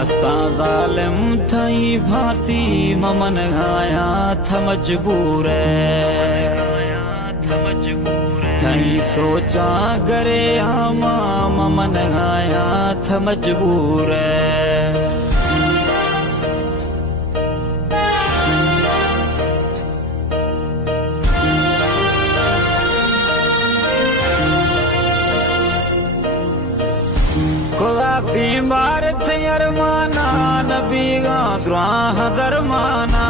अस्ता ज़ालिम थई भांति ममन आया था मजबूर थई सोचा करे आमा ममन आया था मजबूर खुदा बीमार थे अरमाना नबी गा द्राह दरमाना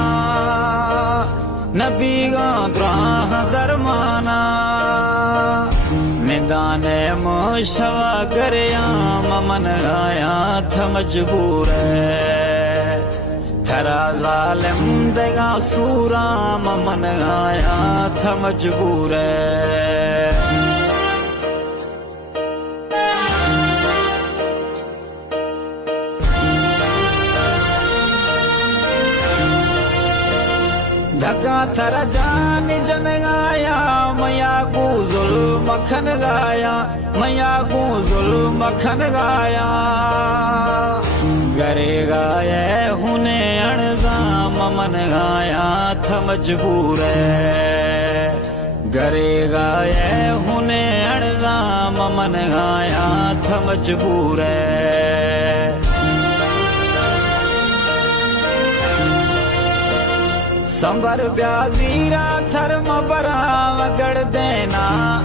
नबी गा द्राह दरमाना मैदान मोशवा गरिया ममन आया था मजबूर थरा ज़ालिम दगा सूरा ममन आया था मजबूर धका थर जान जन गाया मैया को जुल्म मखन गाया मैया को जुल्म मखन गाया गरे गाये हुने अणजा ममन गाया था मजबूर गरे गाये हुने अणजा ममन गाया था मजबूर संबर ब्याजीरा थर्म बरा वगड़ देना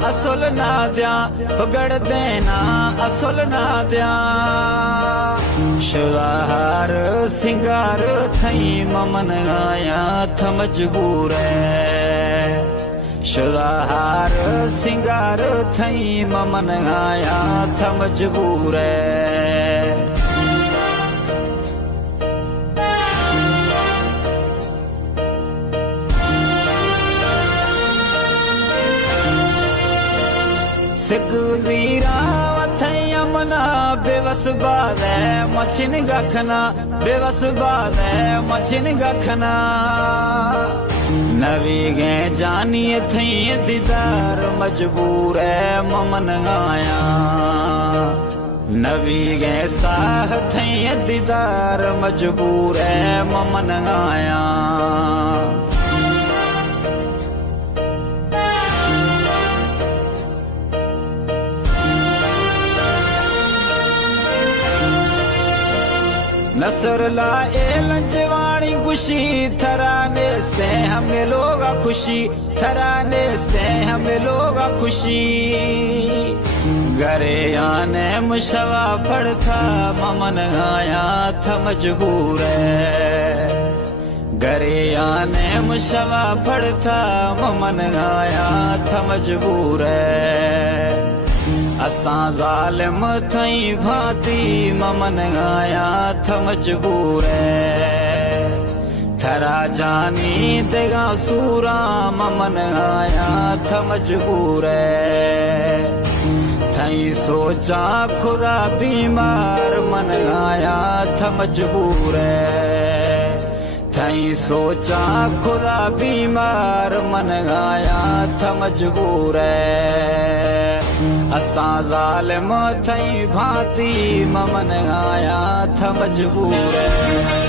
असुल ना दिया वगड़ देना असुल ना दिया शुदाहार सिंगार थई ममन आया था मजबूर शुदाहार सिंगार थई ममन आया था मजबूर सिकुजीरा वथई अमना बेवस बाले मछिन गखना बेवस बाले मछिन गखना नवी गे जानिए थई दीदार मजबूर ममन आया नवी गे साह थई दीदार मजबूर ममन आया नसर ला लंजवाणी खुशी थराने से हमें लोग खुशी थराने से हमें लोग खुशी घरे आने मुशवा पड़ता ममन आया था मजबूर घरे आने मुशवा पड़ता ममन आया था मजबूर अस्ता ज़ालिम थई भांति ममन आया था मजबूर थरा जानी दगा सूरा ममन आया था मजबूर थई सोचा खुदा बीमार मन आया था मजबूर थई सोचा खुदा बीमार मन आया था मजबूर अस्ता ज़ालिम थई भांति ममन आया था मजबूर